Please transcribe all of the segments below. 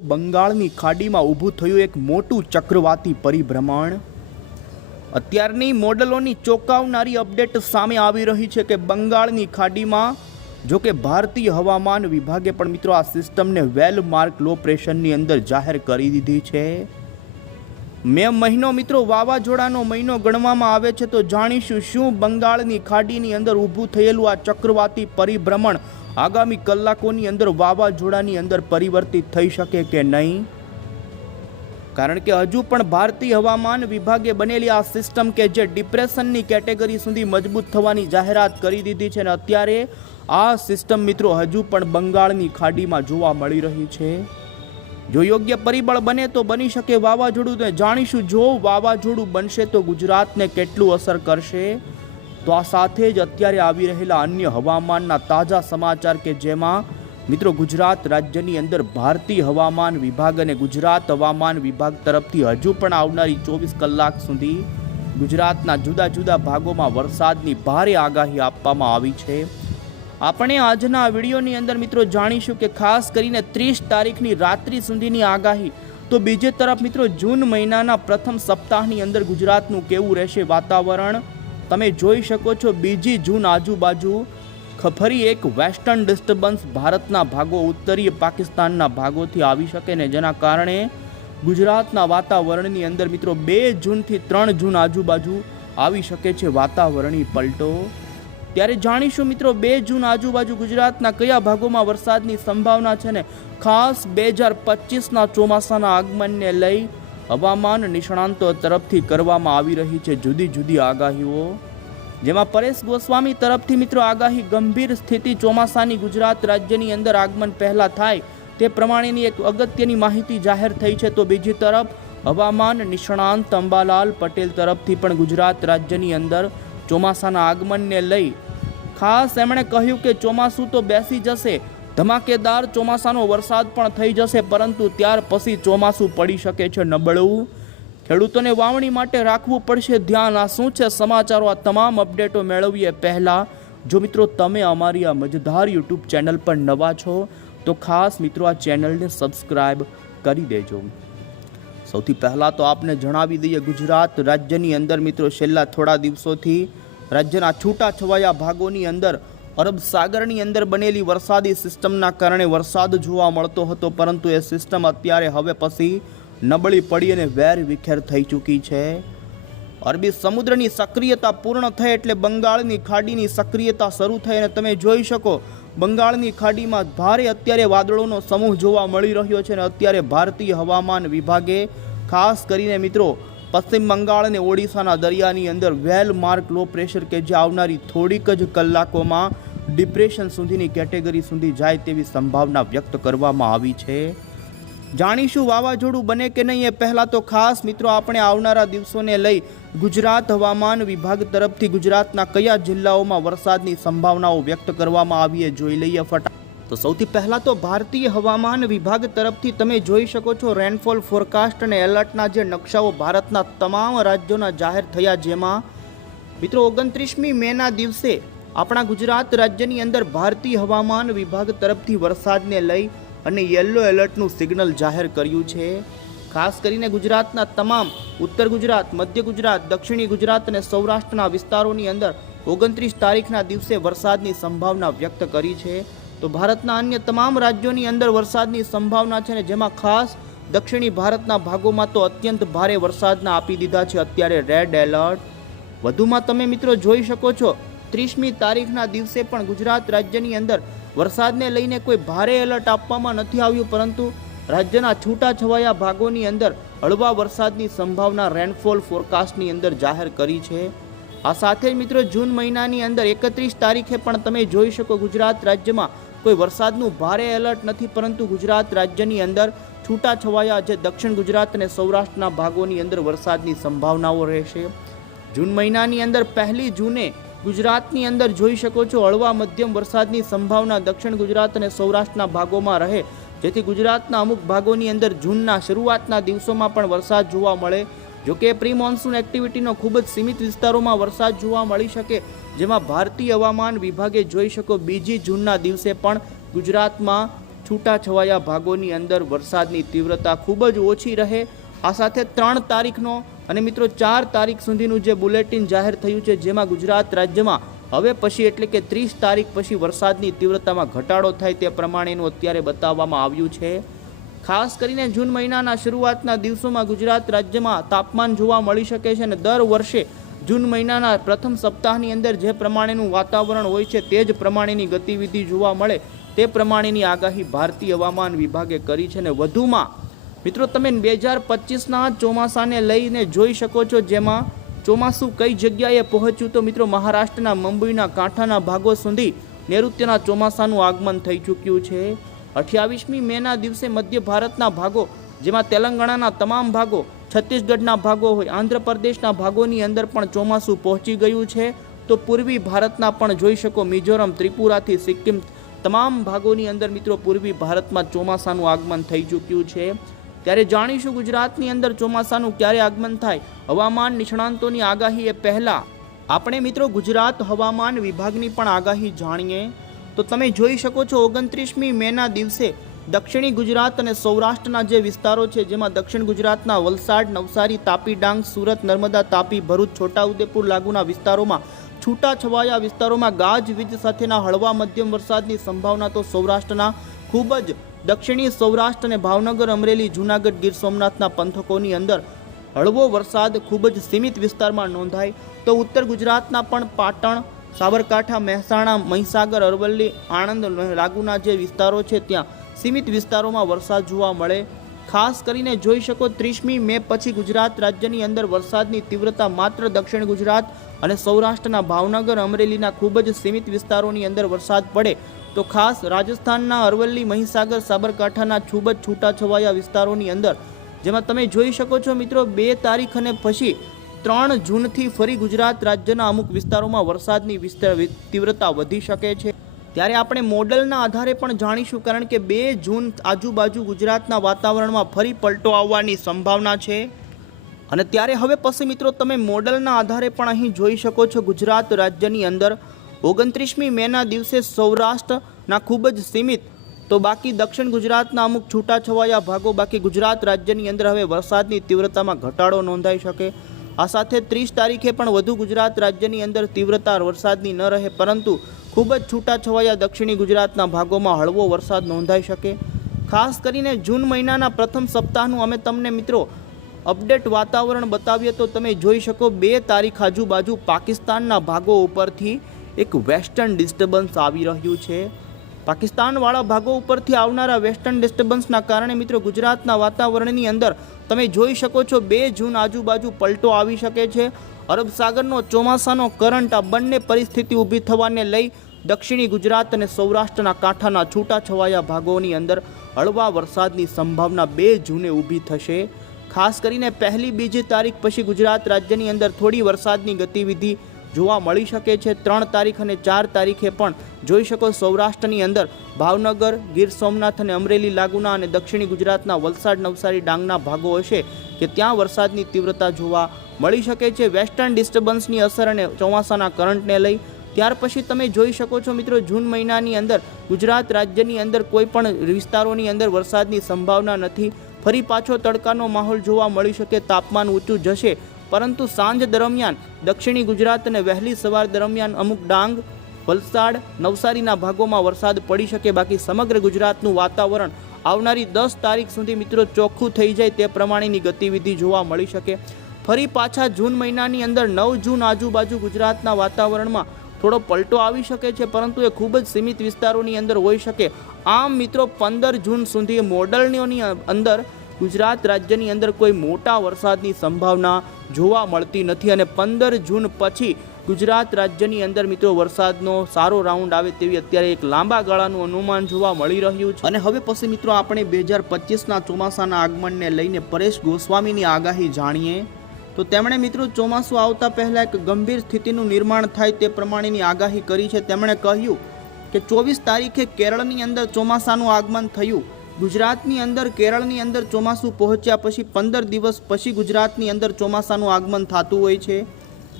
બંગાળની ખાડીમાં ઊભું થયું એક મોટું ચક્રવાતી પરિભ્રમણ। અત્યારની મોડલોની ચોંકાવનારી અપડેટ સામે આવી રહી છે કે બંગાળની ખાડીમાં જો કે ભારતીય હવામાન વિભાગે પણ મિત્રો આ સિસ્ટમને વેલ માર્ક લો પ્રેશરની અંદર જાહેર કરી દીધી છે। મે મહિનો મિત્રો વાવાઝોડાનો મહિનો ગણવામાં આવે છે, તો જાણીશું શું બંગાળની ખાડીની અંદર ઊભું થયેલું આ ચક્રવાતી પરિભ્રમણ આગામી કલાકોની અંદર વાવાઝોડાની અંદર પરિવર્તિત થઈ શકે કે નહીં। કારણ કે હજુ પણ ભારતીય હવામાન વિભાગે બનેલી આ સિસ્ટમ કે જે ડિપ્રેશનની કેટેગરી સુધી મજબૂત થવાની જાહેરાત કરી દીધી છે, અને અત્યારે આ સિસ્ટમ મિત્રો હજુ પણ બંગાળની ખાડીમાં જોવા મળી રહી છે। જો યોગ્ય પરિબળ બને તો બની શકે વાવાઝોડું। તો જાણીશું જો વાવાઝોડું બનશે તો ગુજરાતને કેટલું અસર કરશે। તો આ સાથે જ અત્યારે આવી રહેલા અન્ય હવામાનના તાજા સમાચાર કે જેમાં મિત્રો ગુજરાત રાજ્યની અંદર ભારતીય હવામાન વિભાગ અને ગુજરાત હવામાન વિભાગ તરફથી હજુ પણ આવનારી 24 કલાક સુધી ગુજરાતના જુદા જુદા ભાગોમાં વરસાદની ભારે આગાહી આપવામાં આવી છે। આપણે આજના વિડીયોની અંદર મિત્રો જાણીશું કે ખાસ કરીને 30 તારીખની રાત્રિ સુધીની આગાહી। તો બીજી તરફ મિત્રો જૂન મહિનાના પ્રથમ સપ્તાહની અંદર ગુજરાતનું કેવું રહેશે વાતાવરણ તમે જોઈ શકો છો। બીજી જૂન આજુબાજુ ફરી એક વેસ્ટર્ન ડિસ્ટર્બન્સ ભારતના ભાગો ઉત્તરીય પાકિસ્તાનના ભાગોથી આવી શકે ને, જેના કારણે ગુજરાતના વાતાવરણની અંદર મિત્રો 2 જૂનથી 3 જૂન આજુબાજુ આવી શકે છે વાતાવરણીય પલટો। ત્યારે જાણીશું મિત્રો 2 જૂન આજુબાજુ ગુજરાતના કયા ભાગોમાં વરસાદની સંભાવના છે ને ખાસ 2025ના ચોમાસાના આગમનને લઈ હવામાન નિષ્ણાંતો તરફથી કરવામાં આવી રહી છે જુદી જુદી આગાહીઓ, જેમાં પરેશ ગોસ્વામી તરફથી મિત્રો આગાહી ગંભીર સ્થિતિ ચોમાસાની ગુજરાત રાજ્યની અંદર આગમન પહેલા થાય તે પ્રમાણેની એક અગત્યની માહિતી જાહેર થઈ છે। તો બીજી તરફ હવામાન નિષ્ણાંત અંબાલાલ પટેલ તરફથી પણ ગુજરાત રાજ્યની અંદર ચોમાસાના આગમનને લઈ ખાસ એમણે કહ્યું કે ચોમાસું તો બેસી જશે, ધમાકેદાર ચોમાસાનો વરસાદ પણ થઈ જશે, પરંતુ ત્યાર પછી ચોમાસું પડી શકે છે નબળું। ખેડૂતોને વાવણી માટે રાખવું પડશે ધ્યાન। આ શું છે સમાચારો, આ તમામ અપડેટો મેળવીએ પહેલાં જો મિત્રો તમે અમારી આ મજેદાર યુટ્યુબ ચેનલ પર નવા છો તો ખાસ મિત્રો આ ચેનલને સબસ્ક્રાઈબ કરી દેજો। સૌથી પહેલાં તો આપને જણાવી દઈએ ગુજરાત રાજ્યની અંદર મિત્રો છેલ્લા થોડા દિવસોથી રાજ્યના છૂટાછવાયા ભાગોની અંદર અરબ સાગરની અંદર બનેલી વરસાદી સિસ્ટમના કારણે વરસાદ જોવા મળતો હતો, પરંતુ એ સિસ્ટમ અત્યારે હવે પછી નબળી પડી અને વેર વિખેર થઈ ચૂકી છે। અરબી સમુદ્રની સક્રિયતા પૂર્ણ થઈ એટલે બંગાળની ખાડીની સક્રિયતા શરૂ થઈ અને તમે જોઈ શકો બંગાળની ખાડીમાં ભારે અત્યારે વાદળોનો સમૂહ જોવા મળી રહ્યો છે। અને અત્યારે ભારતીય હવામાન વિભાગે ખાસ કરીને મિત્રો પશ્ચિમ બંગાળ અને ઓડિશાના દરિયાની અંદર વેલ માર્ક લો પ્રેશર કે જે આવનારી થોડીક જ કલાકોમાં ડિપ્રેશન સુધીની કેટેગરી સુધી જાય તેવી સંભાવના વ્યક્ત કરવામાં આવી છે। જાણીશું વાવાઝોડું બને કે નહીં એ પહેલાં તો ખાસ મિત્રો આપણે આવનારા દિવસોને લઈ ગુજરાત હવામાન વિભાગ તરફથી ગુજરાતના કયા જિલ્લાઓમાં વરસાદની સંભાવનાઓ વ્યક્ત કરવામાં આવી એ જોઈ લઈએ ફટાફટ। તો સૌથી પહેલાં તો ભારતીય હવામાન વિભાગ તરફથી તમે જોઈ શકો છો રેનફોલ ફોરકાસ્ટ અને એલર્ટના જે નકશાઓ ભારતના તમામ રાજ્યોના જાહેર થયા, જેમાં મિત્રો 29મી મેના દિવસે આપણા ગુજરાત રાજ્યની અંદર ભારતીય હવામાન વિભાગ તરફથી વરસાદને લઈ અને યલો એલર્ટનું સિગ્નલ જાહેર કર્યું છે। ખાસ કરીને ગુજરાતના તમામ ઉત્તર ગુજરાત, મધ્ય ગુજરાત, દક્ષિણી ગુજરાત અને સૌરાષ્ટ્રના વિસ્તારોની અંદર 29 તારીખના દિવસે વરસાદની સંભાવના વ્યક્ત કરી છે। તો ભારતના અન્ય તમામ રાજ્યોની અંદર વરસાદની સંભાવના છે ને જેમાં ખાસ દક્ષિણી ભારતના ભાગોમાં તો અત્યંત ભારે વરસાદના આપી દીધા છે અત્યારે રેડ એલર્ટ। વધુમાં તમે મિત્રો જોઈ શકો છો 30મી તારીખના દિવસે પણ ગુજરાત રાજ્યની અંદર વરસાદને લઈને કોઈ ભારે એલર્ટ આપવામાં નથી આવ્યું, પરંતુ રાજ્યના છૂટાછવાયા ભાગોની અંદર હળવા વરસાદની સંભાવના રેનફોલ ફોરકાસ્ટની અંદર જાહેર કરી છે। આ સાથે જ મિત્રો જૂન મહિનાની અંદર 31 તારીખે પણ તમે જોઈ શકો ગુજરાત રાજ્યમાં કોઈ વરસાદનું ભારે એલર્ટ નથી, પરંતુ ગુજરાત રાજ્યની અંદર છૂટાછવાયા જે દક્ષિણ ગુજરાત અને સૌરાષ્ટ્રના ભાગોની અંદર વરસાદની સંભાવનાઓ રહેશે। જૂન મહિનાની અંદર 1 જૂને ગુજરાતની અંદર જોઈ શકો છો હળવા મધ્યમ વરસાદની સંભાવના દક્ષિણ ગુજરાત અને સૌરાષ્ટ્રના ભાગોમાં રહે, જેથી ગુજરાતના અમુક ભાગોની અંદર જૂનના શરૂઆતના દિવસોમાં પણ વરસાદ જોવા મળે। જોકે પ્રી મોન્સૂન એક્ટિવિટીનો ખૂબ જ સીમિત વિસ્તારોમાં વરસાદ જોવા મળી શકે, જેમાં ભારતીય હવામાન વિભાગે જોઈ શકો 2 જૂનના દિવસે પણ ગુજરાતમાં છૂટાછવાયા ભાગોની અંદર વરસાદની તીવ્રતા ખૂબ જ ઓછી રહે। આ સાથે 3 તારીખનો અને મિત્રો 4 તારીખ સુધીનું જે બુલેટિન જાહેર થયું છે, જેમાં ગુજરાત રાજ્યમાં હવે પછી એટલે કે 30 તારીખ પછી વરસાદની તીવ્રતામાં ઘટાડો થાય તે પ્રમાણેનું અત્યારે બતાવવામાં આવ્યું છે। ખાસ કરીને જૂન મહિનાના શરૂઆતના દિવસોમાં ગુજરાત રાજ્યમાં તાપમાન જોવા મળી શકે છે અને દર વર્ષે જૂન મહિનાના પ્રથમ સપ્તાહની અંદર જે પ્રમાણેનું વાતાવરણ હોય છે તે જ પ્રમાણેની ગતિવિધિ જોવા મળે તે પ્રમાણેની આગાહી ભારતીય હવામાન વિભાગે કરી છે। અને વધુમાં મિત્રો તમે 2025ના ચોમાસાને લઈને જોઈ શકો છો, જેમાં ચોમાસું કઈ જગ્યાએ પહોંચ્યું તો મિત્રો મહારાષ્ટ્રના મુંબઈના કાંઠાના ભાગો સુધી નૈઋત્યના ચોમાસાનું આગમન થઈ ચૂક્યું છે। 28મી મેના દિવસે મધ્ય ભારતના ભાગો, જેમાં તેલંગાણાના તમામ ભાગો, છત્તીસગઢના ભાગો હોય, આંધ્રપ્રદેશના ભાગોની અંદર પણ ચોમાસું પહોંચી ગયું છે। તો પૂર્વી ભારતના પણ જોઈ શકો મિઝોરમ, ત્રિપુરાથી સિક્કિમ તમામ ભાગોની અંદર મિત્રો પૂર્વી ભારતમાં ચોમાસાનું આગમન થઈ ચૂક્યું છે। ત્યારે જાણીશું ગુજરાતની અંદર ચોમાસાનું ક્યારે આગમન થાય, હવામાન નિષ્ણાંતોની આગાહી એ પહેલા આપણે મિત્રો ગુજરાત હવામાન વિભાગની પણ આગાહી જાણીએ। તો તમે જોઈ શકો છો 29મી મેના દિવસે દક્ષિણી ગુજરાત અને સૌરાષ્ટ્રના જે વિસ્તારો છે, જેમાં દક્ષિણ ગુજરાતના વલસાડ, નવસારી, તાપી, ડાંગ, સુરત, નર્મદા, તાપી, ભરૂચ, છોટાઉદેપુર લાગુના વિસ્તારોમાં છૂટાછવાયા વિસ્તારોમાં ગાજવીજ સાથેના હળવા મધ્યમ વરસાદની સંભાવના તો સૌરાષ્ટ્રના ખૂબ જ દક્ષિણી સૌરાષ્ટ્ર અને ભાવનગર, અમરેલી, જૂનાગઢ, ગીર સોમનાથના પંથકોની અંદર હળવો વરસાદ ખૂબ જ સીમિત વિસ્તારમાં નોંધાય। તો ઉત્તર ગુજરાતના પણ પાટણ, સાબરકાંઠા, મહેસાણા, મહીસાગર, અરવલ્લી, આણંદ લાગુના જે વિસ્તારો છે ત્યાં સીમિત વિસ્તારોમાં વરસાદ જોવા મળે। ખાસ કરીને જોઈ શકો 30મી મે પછી ગુજરાત રાજ્યની અંદર વરસાદની તીવ્રતા માત્ર દક્ષિણ ગુજરાત અને સૌરાષ્ટ્રના ભાવનગર, અમરેલીના ખૂબ જ સીમિત વિસ્તારોની અંદર વરસાદ પડે તો ખાસ રાજસ્થાનના અરવલ્લી, મહીસાગર, સાબરકાંઠાના ખૂબ જ છૂટાછવાયા વિસ્તારોની અંદર, જેમાં તમે જોઈ શકો છો મિત્રો 2 તારીખ અને પછી 3 જૂનથી ફરી ગુજરાત રાજ્યના અમુક વિસ્તારોમાં વરસાદની તીવ્રતા વધી શકે છે। ત્યારે આપણે મોડલના આધારે પણ જાણીશું, કારણ કે 2 જૂન આજુબાજુ ગુજરાતના વાતાવરણમાં ફરી પલટો આવવાની સંભાવના છે। અને ત્યારે હવે પછી મિત્રો તમે મોડલના આધારે પણ અહીં જોઈ શકો છો ગુજરાત રાજ્યની અંદર 29મી મેના દિવસે સૌરાષ્ટ્રના ખૂબ જ સીમિત, તો બાકી દક્ષિણ ગુજરાતના અમુક છૂટાછવાયા ભાગો, બાકી ગુજરાત રાજ્યની અંદર હવે વરસાદની તીવ્રતામાં ઘટાડો નોંધાઈ શકે। આ સાથે 30 તારીખે પણ વધુ ગુજરાત રાજ્યની અંદર તીવ્રતા વરસાદની ન રહે, પરંતુ ખૂબ જ છૂટાછવાયા દક્ષિણી ગુજરાતના ભાગોમાં હળવો વરસાદ નોંધાઈ શકે। ખાસ કરીને જૂન મહિનાના પ્રથમ સપ્તાહનું અમે તમને મિત્રો અપડેટ વાતાવરણ બતાવીએ તો તમે જોઈ શકો 2 તારીખ આજુબાજુ પાકિસ્તાનના ભાગો ઉપરથી એક વેસ્ટર્ન ડિસ્ટર્બન્સ આવી રહ્યું છે। પાકિસ્તાનવાળા ભાગો ઉપરથી આવનારા વેસ્ટર્ન ડિસ્ટર્બન્સના કારણે મિત્રો ગુજરાતના વાતાવરણની અંદર તમે જોઈ શકો છો 2 જૂન આજુબાજુ પલટો આવી શકે છે। અરબ સાગરનો ચોમાસાનો કરંટ આ બંને પરિસ્થિતિ ઊભી થવાને લઈ દક્ષિણી ગુજરાત અને સૌરાષ્ટ્રના કાંઠાના છૂટાછવાયા ભાગોની અંદર હળવા વરસાદની સંભાવના 2 જૂને ઊભી થશે। ખાસ કરીને 1લી, 2જી તારીખ પછી ગુજરાત રાજ્યની અંદર થોડી વરસાદની ગતિવિધિ જોવા મળી શકે છે। 3 તારીખ અને 4 તારીખે પણ જોઈ શકો સૌરાષ્ટ્રની અંદર ભાવનગર, ગીર સોમનાથ અને અમરેલી લાગુના અને દક્ષિણી ગુજરાતના વલસાડ, નવસારી, ડાંગના ભાગો હશે કે ત્યાં વરસાદની તીવ્રતા જોવા મળી શકે છે વેસ્ટર્ન ડિસ્ટર્બન્સની અસર અને ચોમાસાના કરંટને લઈ। ત્યાર પછી તમે જોઈ શકો છો મિત્રો જૂન મહિનાની અંદર ગુજરાત રાજ્યની અંદર કોઈ પણ વિસ્તારોની અંદર વરસાદની સંભાવના નથી। ફરી પાછો તડકાનો માહોલ જોવા મળી શકે, તાપમાન ઊંચું જશે, પરંતુ સાંજ દરમિયાન દક્ષિણી ગુજરાત અને વહેલી સવાર દરમિયાન અમુક ડાંગ, વલસાડ, નવસારીના ભાગોમાં વરસાદ પડી શકે। બાકી સમગ્ર ગુજરાતનું વાતાવરણ આવનારી 10 તારીખ સુધી મિત્રો ચોખ્ખું થઈ જાય તે પ્રમાણેની ગતિવિધિ જોવા મળી શકે। ફરી પાછા જૂન મહિનાની અંદર 9 જૂન આજુબાજુ ગુજરાતના વાતાવરણમાં થોડો પલટો આવી શકે છે, પરંતુ એ ખૂબ જ સીમિત વિસ્તારોની અંદર હોઈ શકે। આમ મિત્રો 15 જૂન સુધી મોડલની અંદર ગુજરાત રાજ્યની અંદર કોઈ મોટા વરસાદની સંભાવના જોવા મળતી નથી અને 15 જૂન પછી ગુજરાત રાજ્યની અંદર મિત્રો વરસાદનો સારો રાઉન્ડ આવે તેવી અત્યારે એક લાંબા ગાળાનું અનુમાન જોવા મળી રહ્યું છે। અને હવે પછી મિત્રો આપણે 2025ના ચોમાસાના આગમનને લઈને પરેશ ગોસ્વામીની આગાહી જાણીએ તો તેમણે મિત્રો ચોમાસું આવતા પહેલા એક ગંભીર સ્થિતિનું નિર્માણ થાય તે પ્રમાણેની આગાહી કરી છે। તેમણે કહ્યું કે 24 તારીખે કેરળની અંદર ચોમાસાનું આગમન થયું। ગુજરાતની અંદર કેરળની અંદર ચોમાસું પહોંચ્યા પછી 15 દિવસ પછી ગુજરાતની અંદર ચોમાસાનું આગમન થતું હોય છે।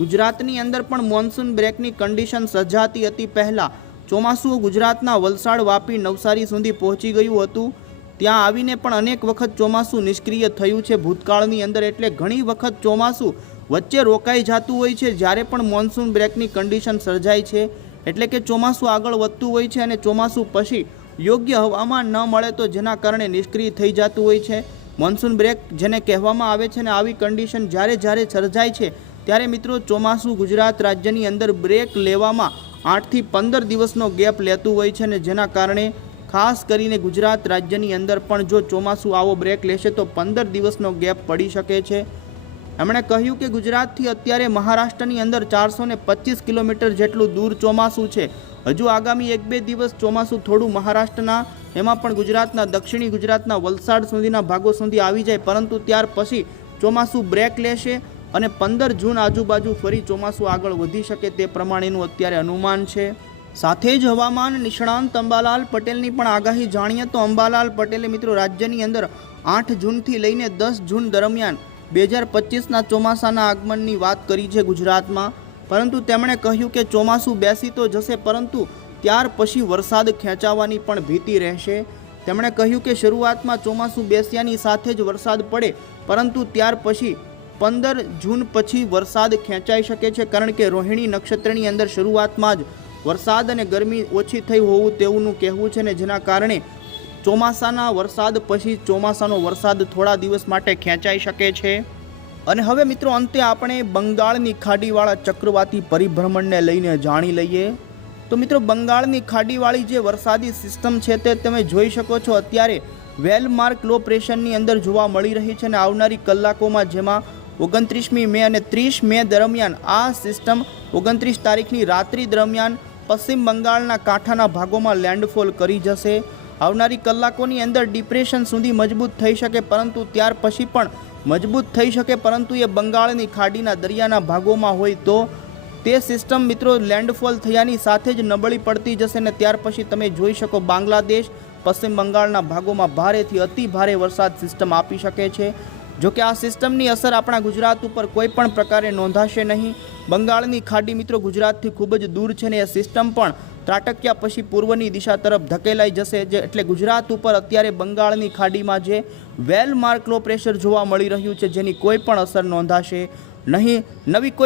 ગુજરાતની અંદર પણ મોન્સૂન બ્રેકની કન્ડિશન સર્જાતી હતી પહેલાં, ચોમાસું ગુજરાતના વલસાડ, વાપી, નવસારી સુધી પહોંચી ગયું હતું. ત્યાં આવીને પણ અનેક વખત ચોમાસું નિષ્ક્રિય થયું છે ભૂતકાળની અંદર. એટલે ઘણી વખત ચોમાસું વચ્ચે રોકાઈ જતું હોય છે જ્યારે પણ મોન્સૂન બ્રેકની કન્ડિશન સર્જાય છે. એટલે કે ચોમાસું આગળ વધતું હોય છે અને ચોમાસું પછી યોગ્ય હવામાન ન મળે તો જેના કારણે નિષ્ક્રિય થઈ જતું હોય છે મોન્સૂન બ્રેક જેને કહેવામાં આવે છે. અને આવી કન્ડિશન જ્યારે સર્જાય છે ત્યારે મિત્રો ચોમાસું ગુજરાત રાજ્યની અંદર બ્રેક લેવામાં 8 થી 15 દિવસનો ગેપ લેતું હોય છે. અને જેના કારણે ખાસ કરીને ગુજરાત રાજ્યની અંદર પણ જો ચોમાસું આવો બ્રેક લેશે તો 15 દિવસનો ગેપ પડી શકે છે. એમણે કહ્યું કે ગુજરાતથી અત્યારે મહારાષ્ટ્રની અંદર 425 કિલોમીટર જેટલું દૂર ચોમાસું છે. હજુ આગામી 1-2 દિવસ ચોમાસું થોડું મહારાષ્ટ્રના એમાં પણ ગુજરાતના દક્ષિણી ગુજરાતના વલસાડ સુધીના ભાગો સુધી આવી જાય, પરંતુ ત્યાર પછી ચોમાસું બ્રેક લેશે અને 15 જૂન આજુબાજુ ફરી ચોમાસું આગળ વધી શકે તે પ્રમાણેનું અત્યારે અનુમાન છે. સાથે જ હવામાન નિષ્ણાંત અંબાલાલ પટેલની પણ આગાહી જાણીએ તો અંબાલાલ પટેલે મિત્રો રાજ્યની અંદર 8 જૂનથી લઈને 10 જૂન દરમિયાન 2025ના ચોમાસાના આગમનની વાત કરી છે ગુજરાતમાં. પરંતુ તેમણે કહ્યું કે ચોમાસું બેસી તો જશે પરંતુ ત્યાર પછી વરસાદ ખેંચાવાની પણ ભીતિ રહેશે. તેમણે કહ્યું કે શરૂઆતમાં ચોમાસું બેસ્યાની સાથે જ વરસાદ પડે, પરંતુ ત્યાર પછી 15 જૂન પછી વરસાદ ખેંચાઈ શકે છે. કારણ કે રોહિણી નક્ષત્રની અંદર શરૂઆતમાં જ વરસાદ અને ગરમી ઓછી થઈ હોવું તેવું કહેવું છે ને જેના કારણે ચોમાસાના વરસાદ પછી ચોમાસાનો વરસાદ થોડા દિવસ માટે ખેંચાઈ શકે છે. અને હવે મિત્રો અંતે આપણે બંગાળની ખાડીવાળા ચક્રવાતી પરિભ્રમણને લઈને જાણી લઈએ. તો મિત્રો બંગાળની ખાડીવાળી જે વરસાદી સિસ્ટમ છે તે તમે જોઈ શકો છો અત્યારે વેલમાર્ક લો પ્રેશરની અંદર જોવા મળી રહી છે. અને આવનારી કલાકોમાં જેમાં 29મી મે અને 30 મે દરમિયાન આ સિસ્ટમ 29 તારીખની રાત્રિ દરમિયાન પશ્ચિમ બંગાળના કાંઠાના ભાગોમાં લેન્ડફોલ કરી જશે. આવનારી કલાકોની અંદર ડિપ્રેશન સુધી મજબૂત થઈ શકે, પરંતુ ત્યાર પછી પણ મજબૂત થઈ શકે, પરંતુ એ બંગાળની ખાડીના દરિયાના ભાગોમાં હોય તો તે સિસ્ટમ મિત્રો લેન્ડફોલ થયાની સાથે જ નબળી પડતી જશે. ને ત્યાર પછી તમે જોઈ શકો બાંગ્લાદેશ, પશ્ચિમ બંગાળના ભાગોમાં ભારેથી અતિ ભારે વરસાદ સિસ્ટમ આપી શકે છે. જોકે આ સિસ્ટમની અસર આપણા ગુજરાત ઉપર કોઈ પણ પ્રકારે નોંધાશે નહીં. બંગાળની ખાડી મિત્રો ગુજરાતથી ખૂબ જ દૂર છે ને એ સિસ્ટમ પણ ત્રાટક્યા પછી પૂર્વની દિશા તરફ ધકેલાઈ જશે. એટલે ગુજરાત ઉપર અત્યારે બંગાળની ખાડીમાં જે વેલમાર્ક લો પ્રેશર જોવા મળી રહ્યું છે જેની કોઈ પણ અસર નોંધાશે નહીં. નવી કોઈ